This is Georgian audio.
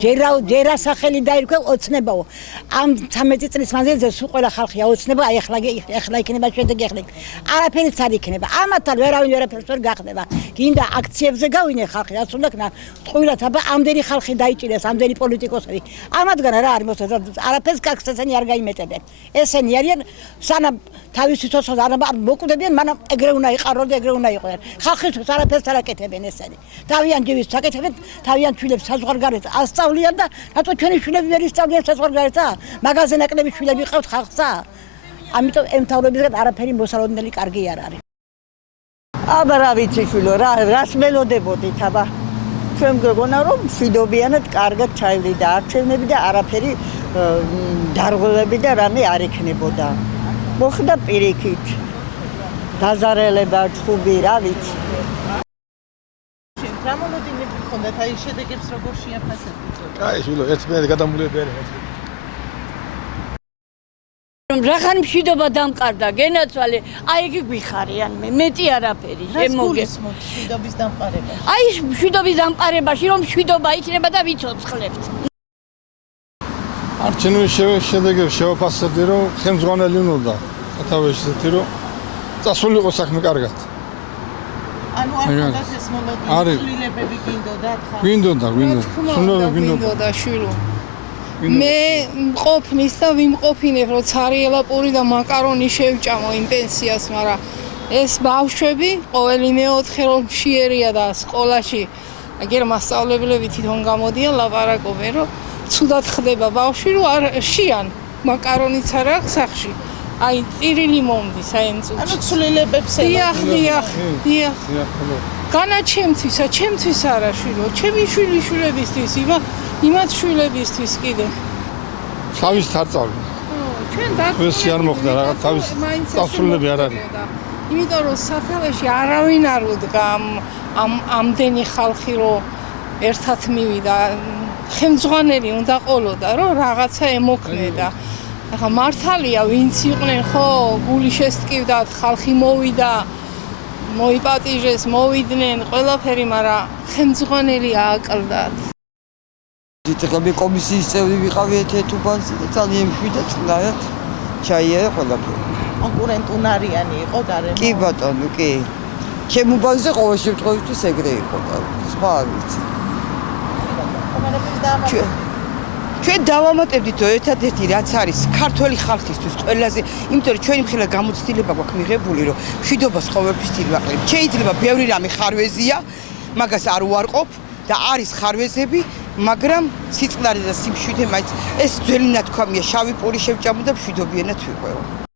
ჯერა სახელი დაირქვე ოცნებაო. ამ 13 წლის მანძილზე სულ ყველა ხალხია ოცნება, აი ახლა იქნება შედეგი ახლა. არაფერიც არ იქნება. ამათთან ვერავინ ვერაფერს ვერ გახდება. გინდა აქციებზე გავინე ხალხი, რაც უნდა ქნა. ტყუილად აბა ამდენი ხალხი დაიჭირეს, ამდენი პოლიტიკოსები. ამათგან რა არის მოსაძად, არაფერს კაცს ესენი არ გაიმეტებენ. ესენი არიან სანამ თავისი თოსოს არ მოკვდებიან, მანამ ეგრე უნდა იყარონ და ეგრე უნდა იყვნენ. ხალხისთვის არაფერს არ აკეთებენ ესენი. თავიანთ ჯივის საკეთებენ, თავიანთ შვილებს საზღვარგარეთ ასწავლიან და რატო ჩვენი შვილები ვერ ისწავლიან საზღვარგარეთსა? მაგაზე ნაკლები შვილები ყავთ ხალხსა? ამიტომ ემთავრებისგან არაფერი მოსალოდნელი კარგი არ არის. აბა რა ვიცი შვილო, რას მელოდებოდით აბა. ჩვენ გეგონა რომ მშვიდობიანად კარგად ჩაივლიდა არჩევნები და არაფერი დარღვევები და რამე არ ექნებოდა. მოხდა პირიქით. დაზარალება, ჩხუბი, რა ვიცი. რა მოლოდინები გქონდათ აი შედეგებს როგორ შეაფასებთ? აი შვილო, ერთმანეთს გადამულები არის. რახან მშვიდობა დამყარდა, გენაცვალე, აი იგი გვიხარიან მე, მეტი არაფერი შემოგე. მშვიდობის დამყარებაში. აი მშვიდობის დამყარებაში რომ მშვიდობა იქნება და ვიცოცხლებთ. არჩევნების შედეგებს შევაფასებდი, რომ ხელმძღვანელი უნდა სათავეში ესეთი, რომ წასულიყო საქმე კარგად. ანუ არ ხონდათ ეს მოლოდინი, სულილებები გინდოდათ ხა? გვინდოდა. სულილებები გინდოდა შვილო. მე მყოფნის და ვიმყოფინებ, რომ ცარიელაპური და მაკარონი შევჭამო იმ პენსიას, მაგრამ ეს ბავშვები ყოველი მეოთხე რომ მშიერია და სკოლაში აგერ მასწავლებლები თვითონ გამოდიან ლაპარაკობენ, რომ ცუდად ხდება ბავშვი, რომ არ შიან მაკარონიც არ აქვს სახში. აი წირილი მომდის აი ამ წუთში. ანუ ცვლილებებს დიახ. განაჩემთვისა, ჩემთვის არა შვილო, ჩემი შვილებისთვის, იმათ შვილებისთვის კიდე. თავის თარწავლი. ჩვენ დაგვრჩა. ეს არ მოხდა რაღაც თავის წასულები არ არის. იმიტომ რომ სათავეში არავინ არ უდგა ამდენი ხალხი რომ ერთად მივიდა. ხელმძღვანელი უნდა ყოლოდა რომ რაღაცა ემოქმედა. ახლა მართალია ვინც იყვნენ ხო გული შესტკივდათ ხალხი მოვიდა მოიპატიჟეს მოვიდნენ ყველაფერი მაგრამ ხელმძღვანელი ააკლდათ ძიტყები კომისიის წევრი ვიყავი ეთეთუბანზე და ძალიან მშვიდად წნარად ჩაიარა ყველაფერი კონკურენტუნარიანი იყო გარემო კი ბატონო კი ჩემუბანზე ყოველ შემთხვევაში ეგრე იყო და სხვა არ ვიცი ჩვენ დავამატებდით რომ ერთადერთი რაც არის ქართველი ხალხისთვის ყველაზე იმიტომ რომ ჩვენი მხრივ გამოცდილება გვაქვს მიღებული რომ მშვიდობას ყოველთვის ვაყრებთ შეიძლება ბევრი რამე ხარვეზია მაგას არ უარყოფ და არის ხარვეზები მაგრამ სიწყნარე და სიმშვიდე მაინც ეს ძველი ნათქვამია შავი პური შევჭამო და მშვიდობიანად ვიყვეო